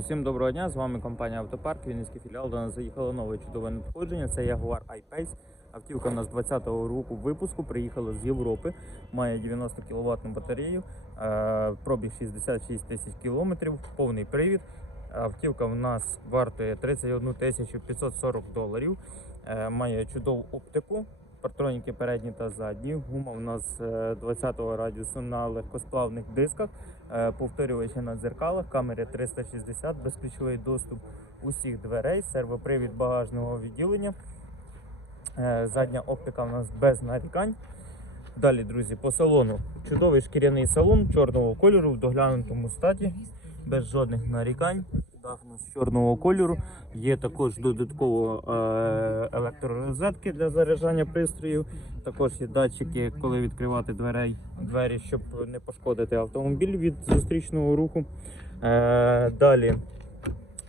Всім доброго дня! З вами компанія Автопарк, Вінницький філіал. До нас заїхало нове чудове надходження. Це Jaguar I-Pace. Автівка у нас 20-го року випуску. Приїхала з Європи. Має 90 кВт батарею, е, пробіг 66 тисяч кілометрів, повний привід. Автівка в нас вартує 31 тисячу 540 доларів. Е, Має чудову оптику. Партроніки передні та задні. Гума у нас е, 20-го радіусу на легкосплавних дисках. Е, повторювачі на дзеркалах, камери 360, безключовий доступ усіх дверей, сервопривід багажного відділення. Е, Задня оптика у нас без нарікань. Далі, друзі, по салону. Чудовий шкіряний салон чорного кольору в доглянутому статі, без жодних нарікань. Нас чорного кольору. Є також додатково е, електророзетки для заряджання пристроїв. Також є датчики, коли відкривати дверей, двері, щоб не пошкодити автомобіль від зустрічного руху. Е, далі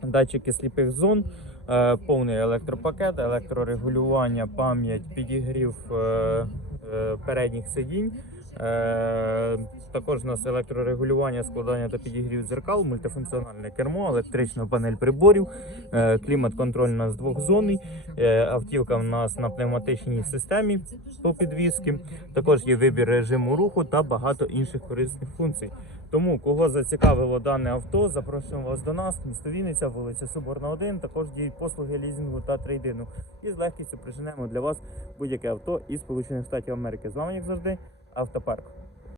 датчики сліпих зон, е, повний електропакет, електрорегулювання, пам'ять, підігрів передніх сидінь. Е, також у нас електрорегулювання, складання та підігрів дзеркал, мультифункціональне кермо, електрична панель приборів, е, клімат-контроль у нас двохзонний. Е, Автівка у нас на пневматичній системі по підвізки. Також є вибір режиму руху та багато інших корисних функцій. Тому, кого зацікавило дане авто, запрошуємо вас до нас, місто Вінниця, вулиця Соборна 1. Також діють послуги лізінгу та трейдину. І з легкістю приженемо для вас будь-яке авто із Сполучених Штатів Америки. З вами, як завжди, автопарк.